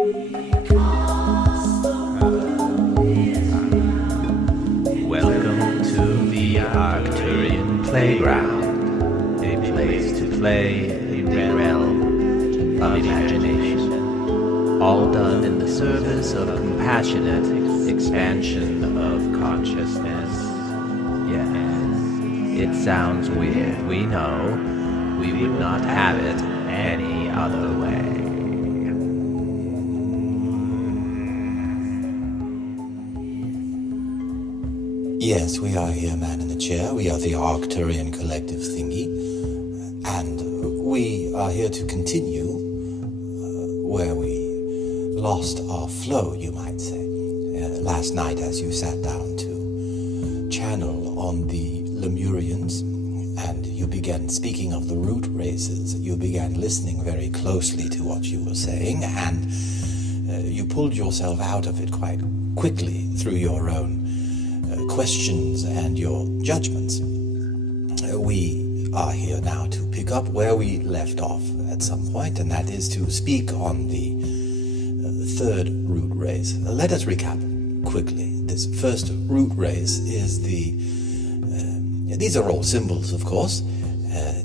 Welcome to the Arcturian Playground, a place to play in the realm of imagination, all done in the service of compassionate expansion of consciousness. Yes, it sounds weird, we know. We would not have it any other way. Yes, we are here, man in the chair. We are the Arcturian Collective Thingy. And we are here to continue where we lost our flow, you might say. Last night, as you sat down to channel on the Lemurians, and you began speaking of the root races, you began listening very closely to what you were saying, and you pulled yourself out of it quite quickly through your own questions and your judgments. We are here now to pick up where we left off at some point, and that is to speak on the third root race. Let us recap quickly. This first root race is these are all symbols, of course.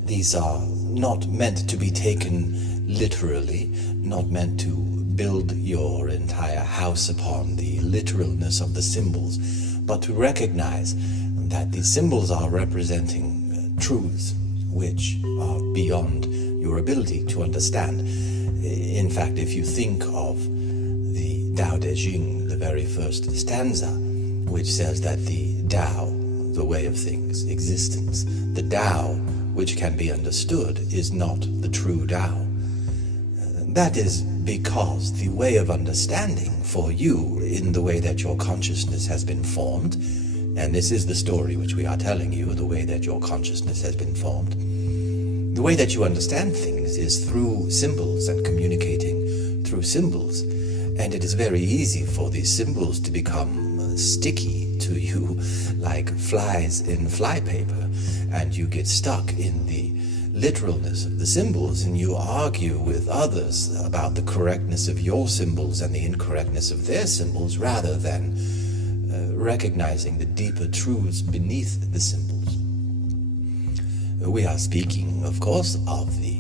These are not meant to be taken literally, not meant to build your entire house upon the literalness of the symbols, but to recognize that these symbols are representing truths which are beyond your ability to understand. In fact, if you think of the Tao Te Ching, the very first stanza, which says that the Tao, the way of things, existence, the Tao which can be understood, is not the true Tao. That is because the way of understanding for you, in the way that your consciousness has been formed, and this is the story which we are telling you, the way that your consciousness has been formed, the way that you understand things is through symbols and communicating through symbols. And it is very easy for these symbols to become sticky to you like flies in flypaper, and you get stuck in the literalness of the symbols, and you argue with others about the correctness of your symbols and the incorrectness of their symbols, rather than recognizing the deeper truths beneath the symbols. We are speaking, of course, of the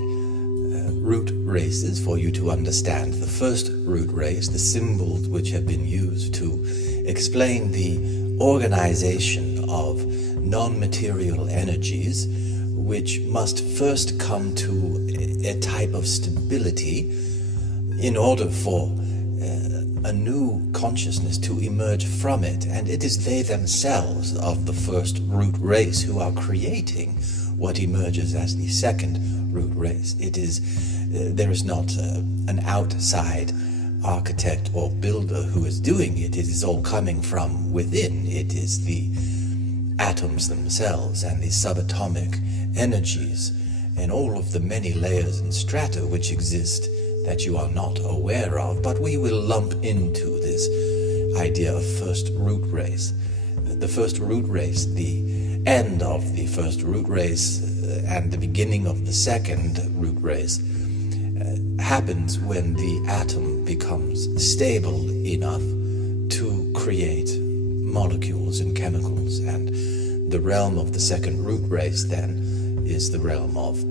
root races for you to understand. The first root race, the symbols which have been used to explain the organization of non-material energies, which must first come to a type of stability in order for a new consciousness to emerge from it. And it is they themselves of the first root race who are creating what emerges as the second root race. It is there is not an outside architect or builder who is doing it. It is all coming from within. It is the atoms themselves and the subatomic energies and all of the many layers and strata which exist that you are not aware of, but we will lump into this idea of first root race. The first root race, the end of the first root race and the beginning of the second root race happens when the atom becomes stable enough to create molecules and chemicals, and the realm of the second root race then is the realm of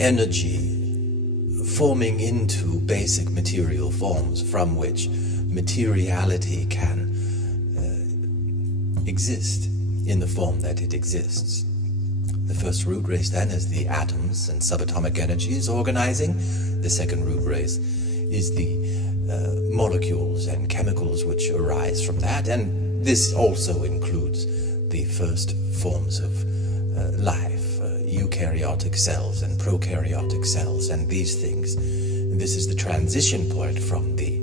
energy forming into basic material forms from which materiality can exist in the form that it exists. The first root race then is the atoms and subatomic energies organizing. The second root race is the molecules and chemicals which arise from that, and this also includes the first forms of life, eukaryotic cells and prokaryotic cells and these things. And this is the transition point from the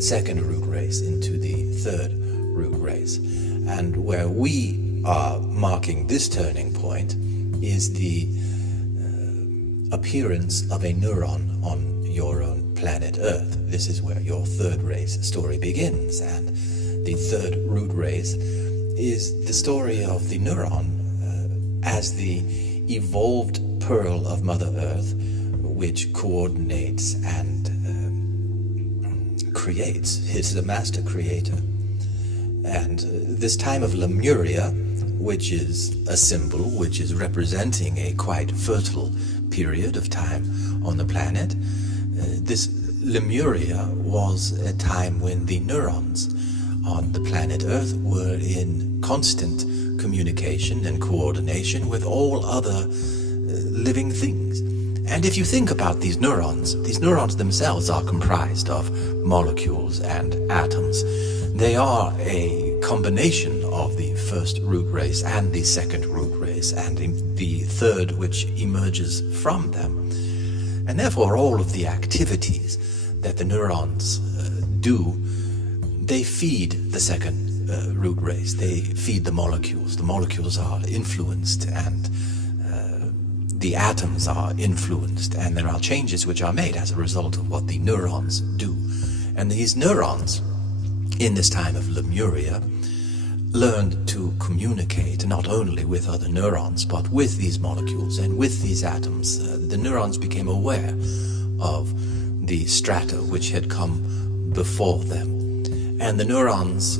second root race into the third root race. And where we are marking this turning point is the appearance of a neuron on your own planet Earth. This is where your third race story begins, and the third root race is the story of the neuron as the evolved pearl of Mother Earth, which coordinates and creates. He's the master creator. And this time of Lemuria, which is a symbol which is representing a quite fertile period of time on the planet, this Lemuria was a time when the neurons on the planet Earth were in constant communication and coordination with all other living things. And if you think about these neurons themselves are comprised of molecules and atoms. They are a combination of the first root race and the second root race and the third which emerges from them. And therefore all of the activities that the neurons do, they feed the second root race. They feed the molecules. The molecules are influenced and the atoms are influenced, and there are changes which are made as a result of what the neurons do. And these neurons, in this time of Lemuria, learned to communicate not only with other neurons, but with these molecules and with these atoms. The neurons became aware of the strata which had come before them. And the neurons,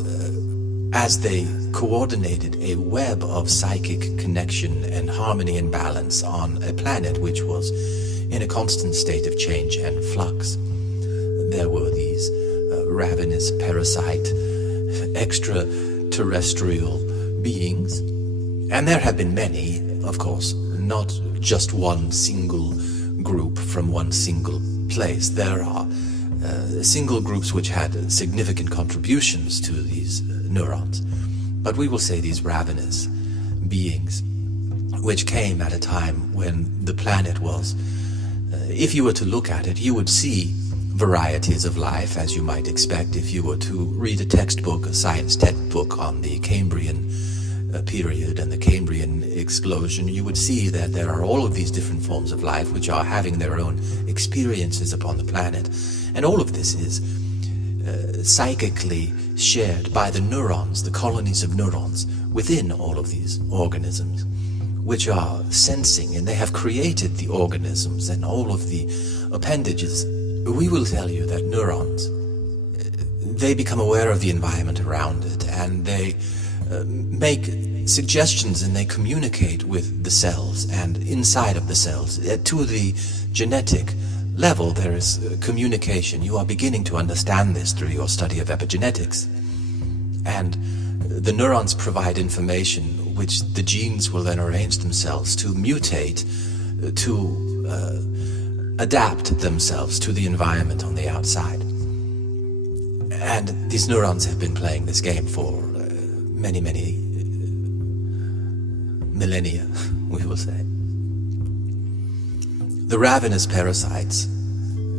as they coordinated a web of psychic connection and harmony and balance on a planet which was in a constant state of change and flux. There were these ravenous, parasite, extraterrestrial beings, and there have been many, of course, not just one single group from one single place. There are single groups which had significant contributions to these neurons. But we will say these ravenous beings, which came at a time when the planet was, if you were to look at it, you would see varieties of life, as you might expect if you were to read a textbook, a science textbook on the Cambrian period and the Cambrian explosion. You would see that there are all of these different forms of life which are having their own experiences upon the planet. And all of this is psychically shared by the neurons, the colonies of neurons within all of these organisms, which are sensing, and they have created the organisms and all of the appendages. We will tell you that neurons, they become aware of the environment around it, and they make suggestions and they communicate with the cells and inside of the cells. To the genetic level, there is communication. You are beginning to understand this through your study of epigenetics. And the neurons provide information which the genes will then arrange themselves to mutate, to adapt themselves to the environment on the outside. And these neurons have been playing this game for many millennia, we will say. The ravenous parasites,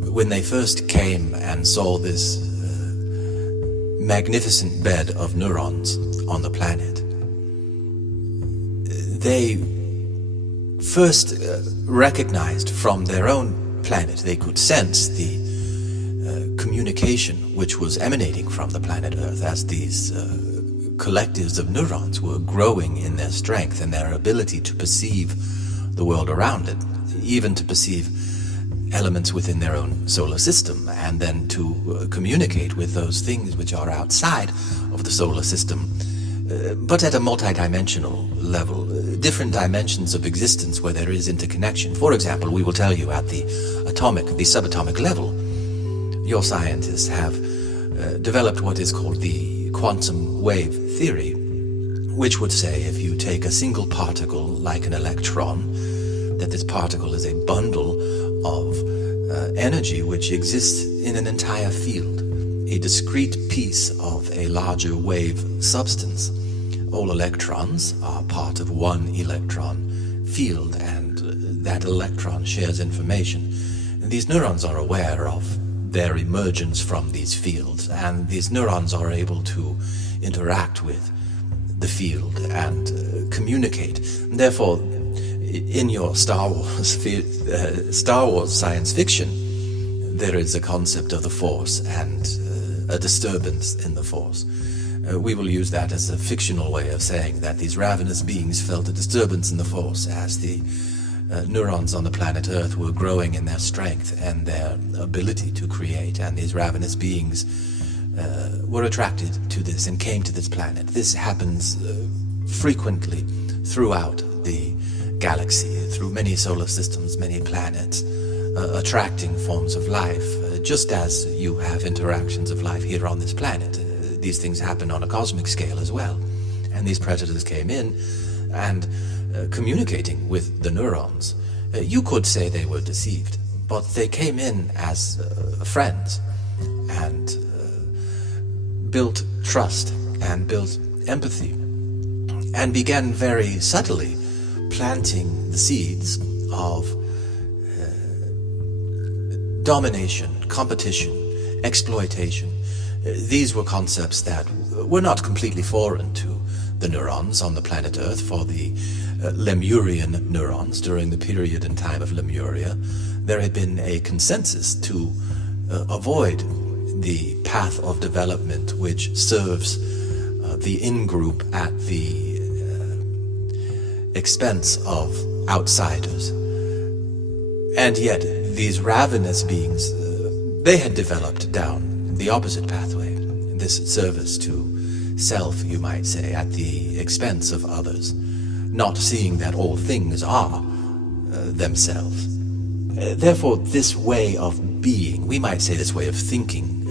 when they first came and saw this magnificent bed of neurons on the planet, they first recognized from their own planet, they could sense the communication which was emanating from the planet Earth as these collectives of neurons were growing in their strength and their ability to perceive the world around it, even to perceive elements within their own solar system, and then to communicate with those things which are outside of the solar system, but at a multidimensional level, different dimensions of existence where there is interconnection. For example, we will tell you at the atomic, the subatomic level, your scientists have developed what is called the quantum wave theory, which would say if you take a single particle like an electron, that this particle is a bundle of energy which exists in an entire field, a discrete piece of a larger wave substance. All electrons are part of one electron field, and that electron shares information. And these neurons are aware of their emergence from these fields, and these neurons are able to interact with the field and communicate. And therefore, in your Star Wars science fiction, there is a concept of the Force and a disturbance in the Force. We will use that as a fictional way of saying that these ravenous beings felt a disturbance in the Force as the neurons on the planet Earth were growing in their strength and their ability to create, and these ravenous beings were attracted to this and came to this planet. This happens frequently throughout the galaxy, through many solar systems, many planets, attracting forms of life, just as you have interactions of life here on this planet. These things happen on a cosmic scale as well. And these predators came in and communicating with the neurons. You could say they were deceived, but they came in as friends and built trust and built empathy and began very subtly planting the seeds of domination, competition, exploitation. These were concepts that were not completely foreign to the neurons on the planet Earth. For the Lemurian neurons during the period and time of Lemuria, there had been a consensus to avoid the path of development which serves the in-group at the expense of outsiders. And yet these ravenous beings, they had developed down the opposite pathway, this service to self, you might say, at the expense of others, not seeing that all things are themselves. Therefore, this way of being, we might say this way of thinking,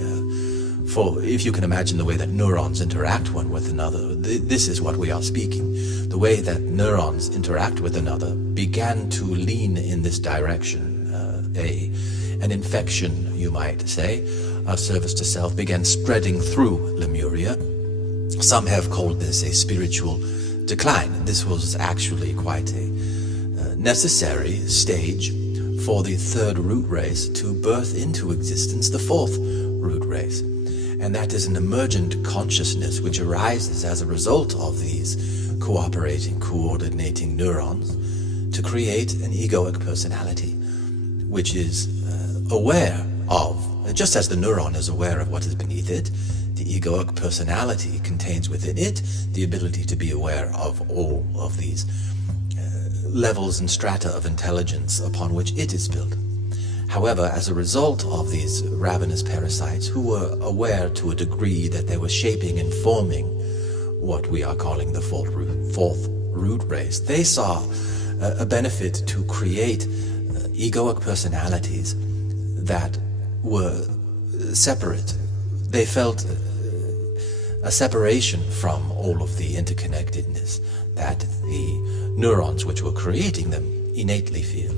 for if you can imagine the way that neurons interact one with another, this is what we are speaking. The way that neurons interact with another began to lean in this direction. An infection, you might say, of service to self began spreading through Lemuria. Some have called this a spiritual decline. This was actually quite a necessary stage for the third root race to birth into existence the fourth root race. And that is an emergent consciousness which arises as a result of these cooperating, coordinating neurons to create an egoic personality, which is aware of, just as the neuron is aware of what is beneath it, the egoic personality contains within it the ability to be aware of all of these levels and strata of intelligence upon which it is built. However, as a result of these ravenous parasites, who were aware to a degree that they were shaping and forming what we are calling the fourth root race, they saw a benefit to create egoic personalities that were separate. They felt a separation from all of the interconnectedness that the neurons which were creating them innately feel.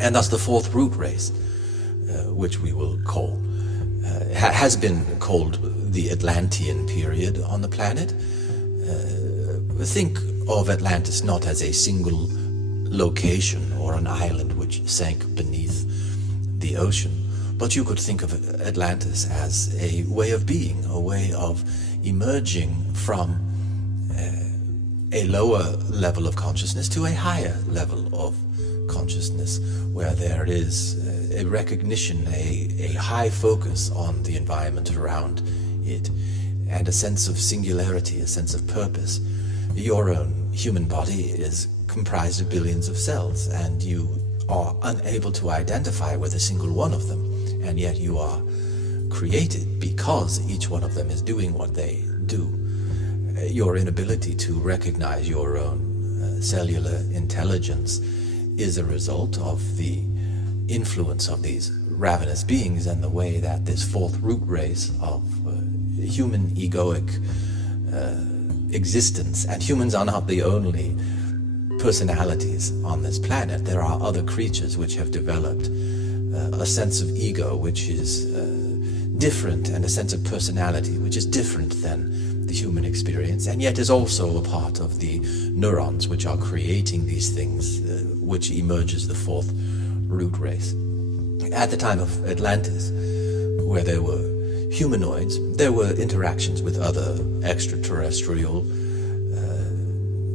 And thus the fourth root race, which we will call, has been called the Atlantean period on the planet. Think of Atlantis not as a single location or an island which sank beneath the ocean, but you could think of Atlantis as a way of being, a way of emerging from a lower level of consciousness to a higher level of consciousness, where there is a recognition, a high focus on the environment around it, and a sense of singularity, a sense of purpose. Your own human body is comprised of billions of cells, and you are unable to identify with a single one of them, and yet you are created because each one of them is doing what they do. Your inability to recognize your own cellular intelligence is a result of the influence of these ravenous beings and the way that this fourth root race of human egoic existence, and humans are not the only personalities on this planet. There are other creatures which have developed a sense of ego which is different, and a sense of personality which is different than the human experience, and yet is also a part of the neurons which are creating these things, which emerges the fourth root race. At the time of Atlantis, where there were humanoids, there were interactions with other extraterrestrial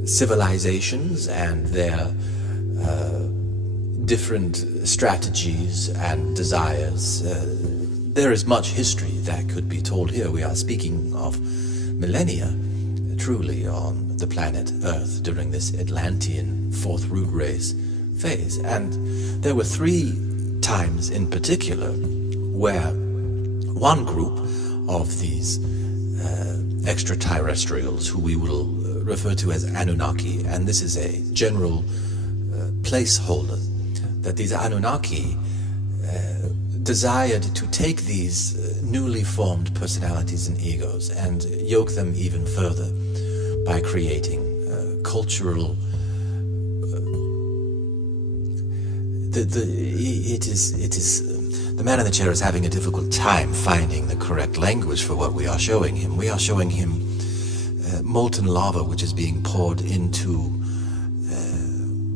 civilizations and their different strategies and desires. There is much history that could be told here. We are speaking of millennia, truly, on the planet Earth during this Atlantean fourth root race phase. And there were 3 times in particular where one group of these extraterrestrials, who we will refer to as Anunnaki, and this is a general placeholder, that these Anunnaki desired to take these newly formed personalities and egos and yoke them even further by creating cultural. The man in the chair is having a difficult time finding the correct language for what we are showing him. We are showing him molten lava which is being poured into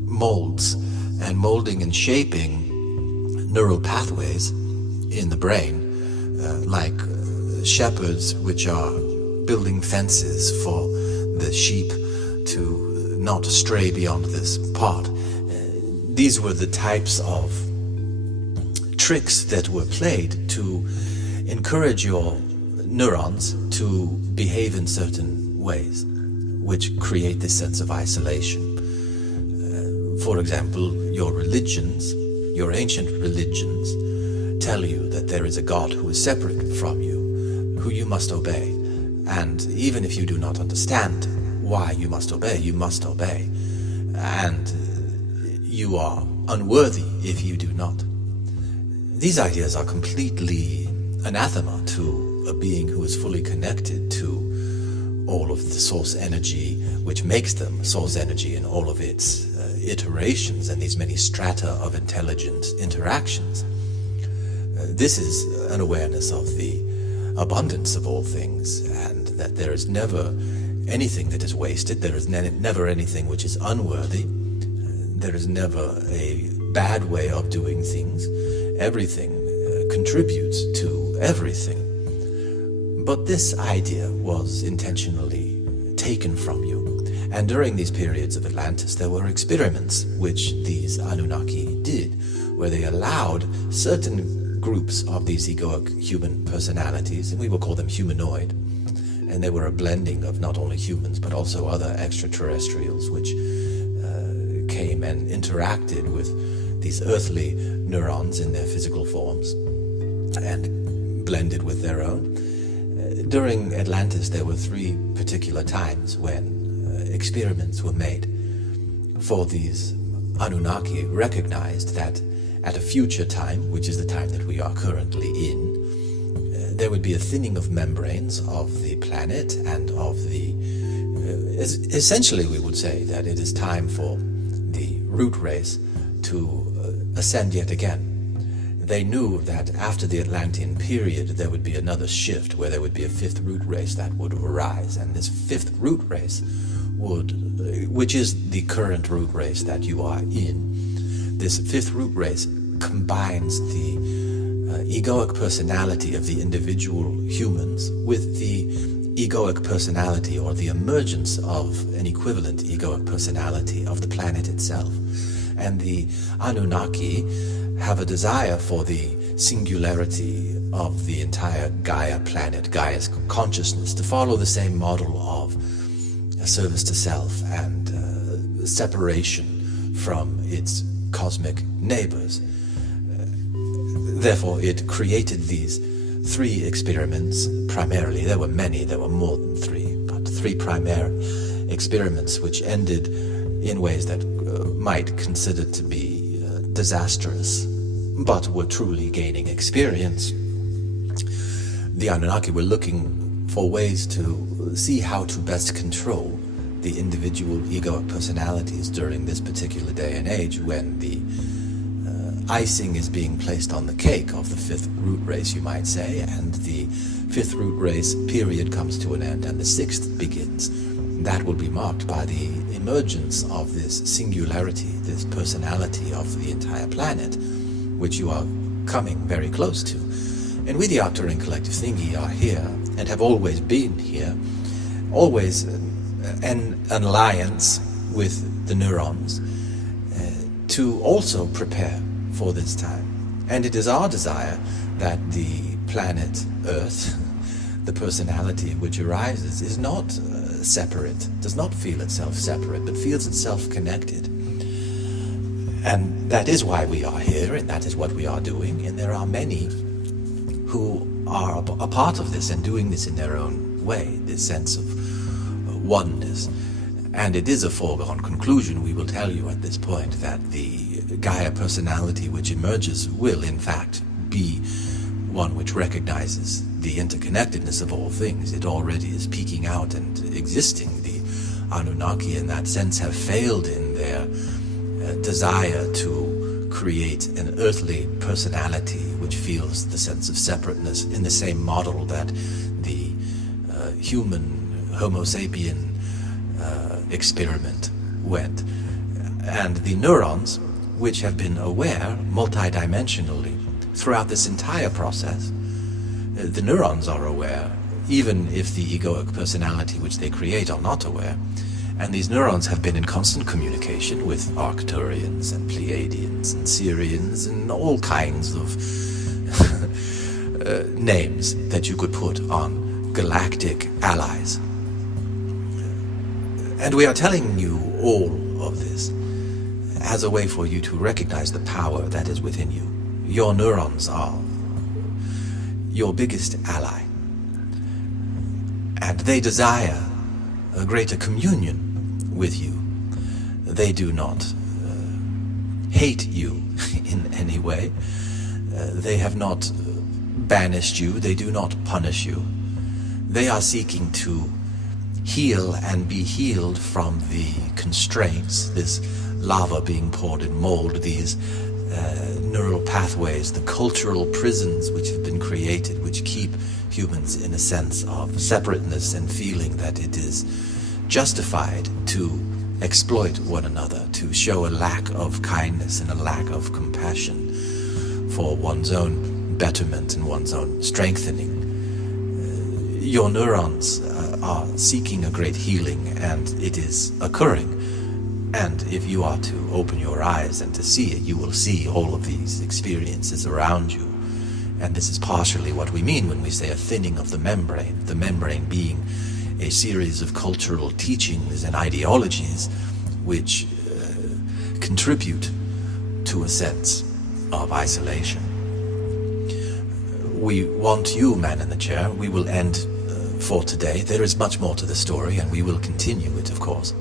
molds and molding and shaping neural pathways in the brain, like shepherds which are building fences for the sheep to not stray beyond this part. These were the types of tricks that were played to encourage your neurons to behave in certain ways, which create this sense of isolation. For example, your religions, your ancient religions, tell you that there is a God who is separate from you, who you must obey. And even if you do not understand why you must obey, you must obey. And you are unworthy if you do not. These ideas are completely anathema to a being who is fully connected to all of the source energy, which makes them source energy in all of its iterations and these many strata of intelligent interactions. This is an awareness of the abundance of all things, and that there is never anything that is wasted, there is never anything which is unworthy, there is never a bad way of doing things. Everything contributes to everything. But this idea was intentionally taken from you. And during these periods of Atlantis, there were experiments which these Anunnaki did, where they allowed certain groups of these egoic human personalities, and we will call them humanoid, and they were a blending of not only humans but also other extraterrestrials which came and interacted with these earthly neurons in their physical forms and blended with their own. During Atlantis, there were 3 particular times when experiments were made, for these Anunnaki recognized that at a future time, which is the time that we are currently in, there would be a thinning of membranes of the planet and of the... essentially, we would say that it is time for the root race to ascend yet again. They knew that after the Atlantean period there would be another shift where there would be a 5th root race that would arise, and this 5th root race which is the current root race that you are in, this 5th root race combines the egoic personality of the individual humans with the egoic personality, or the emergence of an equivalent egoic personality of the planet itself. And the Anunnaki have a desire for the singularity of the entire Gaia planet, Gaia's consciousness, to follow the same model of a service to self and separation from its cosmic neighbors. Therefore, it created these 3 experiments primarily. There were many, there were more than 3, but 3 primary experiments which ended in ways that might consider to be disastrous, but were truly gaining experience. The Anunnaki were looking for ways to see how to best control the individual egoic personalities during this particular day and age, when the icing is being placed on the cake of the 5th root race, you might say, and the 5th root race period comes to an end and the 6th begins. That will be marked by the emergence of this singularity, this personality of the entire planet, which you are coming very close to. And we, the Arcturian Collective Thingy, are here and have always been here, always an alliance with the neurons, to also prepare for this time. And it is our desire that the planet Earth, the personality which arises, is not separate, does not feel itself separate, but feels itself connected. And that is why we are here, and that is what we are doing. And there are many who are a part of this and doing this in their own way, this sense of oneness. And it is a foregone conclusion, we will tell you at this point, that the Gaia personality which emerges will in fact be one which recognizes the interconnectedness of all things. It already is peeking out and existing. The Anunnaki in that sense have failed in their desire to create an earthly personality which feels the sense of separateness in the same model that the human Homo sapien experiment went. And the neurons, which have been aware multidimensionally throughout this entire process, the neurons are aware, even if the egoic personality which they create are not aware. And these neurons have been in constant communication with Arcturians and Pleiadians and Syrians and all kinds of names that you could put on galactic allies. And we are telling you all of this as a way for you to recognize the power that is within you. Your neurons are your biggest ally. And they desire a greater communion with you. They do not hate you in any way. They have not banished you. They do not punish you. They are seeking to heal and be healed from the constraints, this lava being poured in mold, these neural pathways, the cultural prisons which have been created, which keep humans in a sense of separateness and feeling that it is justified to exploit one another, to show a lack of kindness and a lack of compassion for one's own betterment and one's own strengthening. Your neurons are seeking a great healing, and it is occurring. And if you are to open your eyes and to see it, you will see all of these experiences around you. And this is partially what we mean when we say a thinning of the membrane being a series of cultural teachings and ideologies which contribute to a sense of isolation. We want you, man in the chair. We will end for today. There is much more to the story, and we will continue it, of course.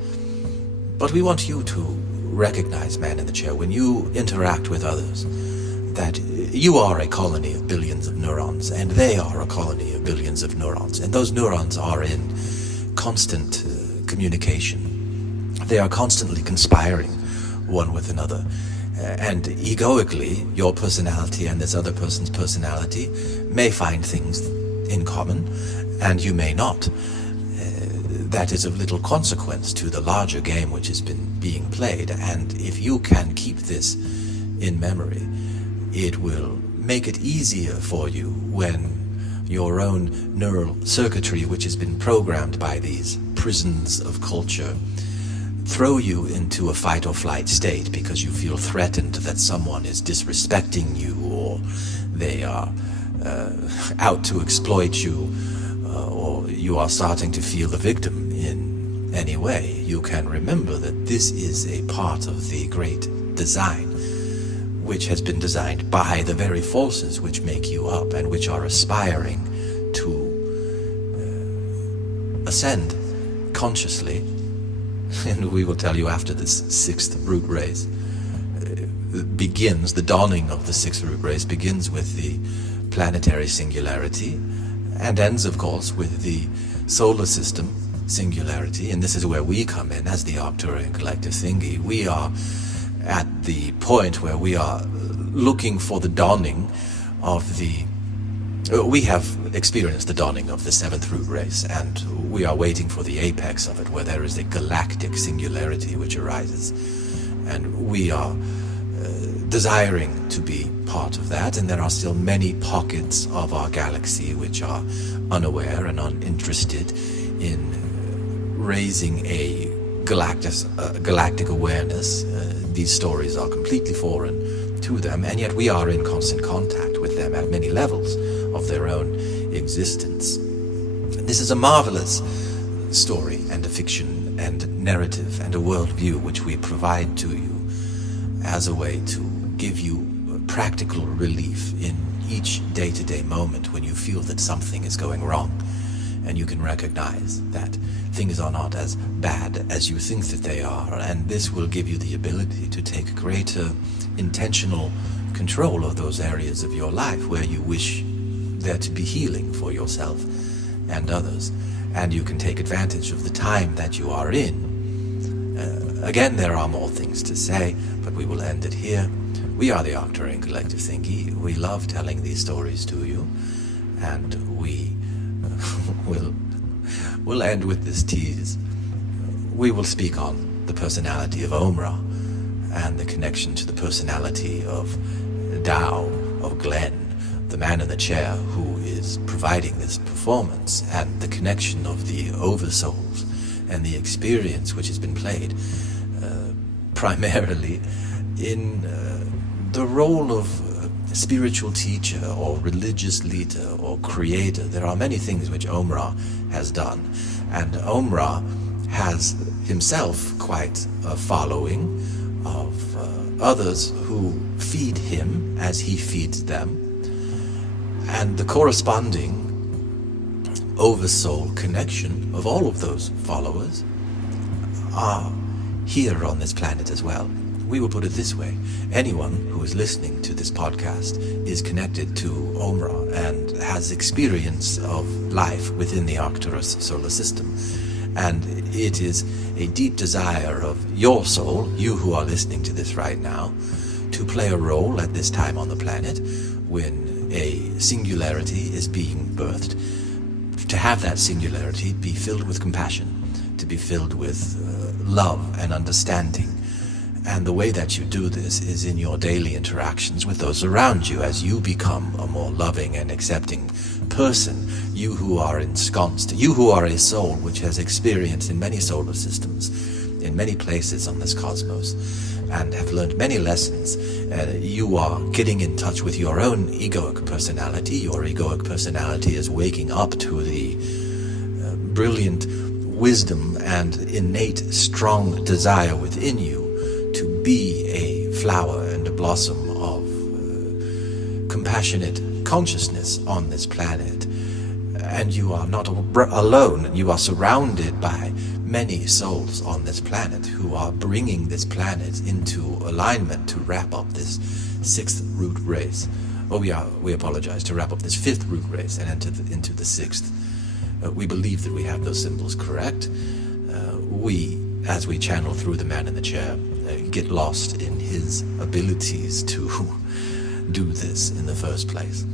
But we want you to recognize, man in the chair, when you interact with others, that you are a colony of billions of neurons, and they are a colony of billions of neurons, and those neurons are in constant communication. They are constantly conspiring one with another. And egoically, your personality and this other person's personality may find things in common, and you may not. That is of little consequence to the larger game which has been being played. And if you can keep this in memory, it will make it easier for you when your own neural circuitry, which has been programmed by these prisons of culture, throw you into a fight or flight state because you feel threatened that someone is disrespecting you, or they are out to exploit you, or you are starting to feel the victim in any way. You can remember that this is a part of the great design, which has been designed by the very forces which make you up and which are aspiring to ascend consciously. And we will tell you after this sixth root race begins, the dawning of the sixth root race begins with the planetary singularity and ends, of course, with the solar system singularity. And this is where we come in as the Arcturian Collective Thingy. We are at the point where we are looking for the dawning of the... We have experienced the dawning of the seventh root race, and we are waiting for the apex of it, where there is a galactic singularity which arises. And we are desiring to be part of that, and there are still many pockets of our galaxy which are unaware and uninterested in raising a galactic awareness. These stories are completely foreign to them, and yet we are in constant contact with them at many levels of their own existence. This is a marvelous story and a fiction and narrative and a worldview which we provide to you. as a way to give you practical relief in each day-to-day moment when you feel that something is going wrong, and you can recognize that things are not as bad as you think that they are, and this will give you the ability to take greater intentional control of those areas of your life where you wish there to be healing for yourself and others, and you can take advantage of the time that you are in. Again, there are more things to say, but we will end it here. We are the Arcturian Collective Thingy. We love telling these stories to you, and we we'll end with this tease. We will speak on the personality of Omra and the connection to the personality of Tao, of Glenn, the man in the chair who is providing this performance, and the connection of the oversouls and the experience which has been played primarily in the role of spiritual teacher or religious leader or creator. There are many things which Omra has done, and Omra has himself quite a following of others who feed him as he feeds them, and the corresponding oversoul connection of all of those followers are here on this planet as well. We will put it this way: anyone who is listening to this podcast is connected to Omra and has experience of life within the Arcturus solar system. And it is a deep desire of your soul, you who are listening to this right now, to play a role at this time on the planet when a singularity is being birthed, to have that singularity be filled with compassion, to be filled with love and understanding. And the way that you do this is in your daily interactions with those around you. As you become a more loving and accepting person, you who are ensconced, you who are a soul which has experience in many solar systems, in many places on this cosmos, and have learned many lessons, you are getting in touch with your own egoic personality. Your egoic personality is waking up to the brilliant wisdom and innate strong desire within you to be a flower and a blossom of compassionate consciousness on this planet. And you are not alone. You are surrounded by many souls on this planet who are bringing this planet into alignment to wrap up this 6th root race. We apologize, to wrap up this 5th root race and enter into the 6th. We believe that we have those symbols correct. As we channel through the man in the chair, get lost in his abilities to do this in the first place.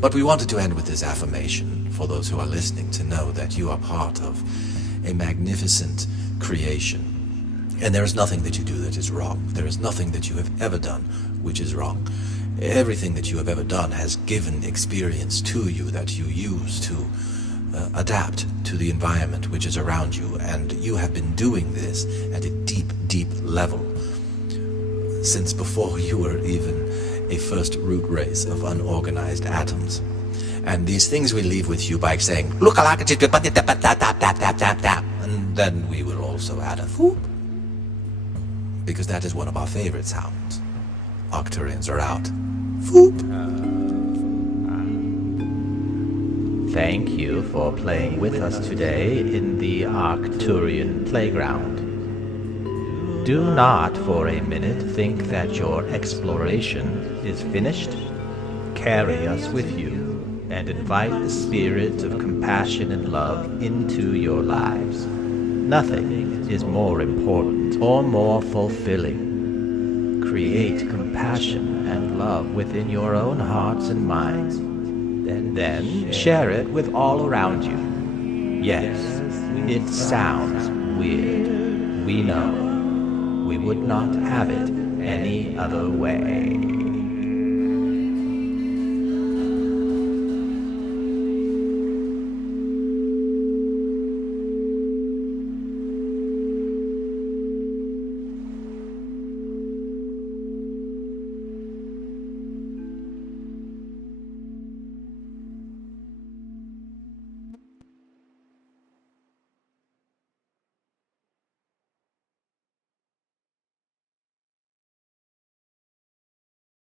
But we wanted to end with this affirmation for those who are listening, to know that you are part of a magnificent creation. And there is nothing that you do that is wrong. There is nothing that you have ever done which is wrong. Everything that you have ever done has given experience to you that you use to adapt to the environment which is around you, and you have been doing this at a deep, deep level since before you were even a first root race of unorganized atoms. And these things we leave with you by saying, look, and then we will also add a whoop, because that is one of our favorite sounds. Arcturians are out. Whoop. Thank you for playing with us today in the Arcturian playground. Do not for a minute think that your exploration is finished. Carry us with you and invite the spirit of compassion and love into your lives. Nothing is more important or more fulfilling. Create compassion and love within your own hearts and minds. Then share it with all around you. Yes, it sounds weird. We know. We would not have it any other way.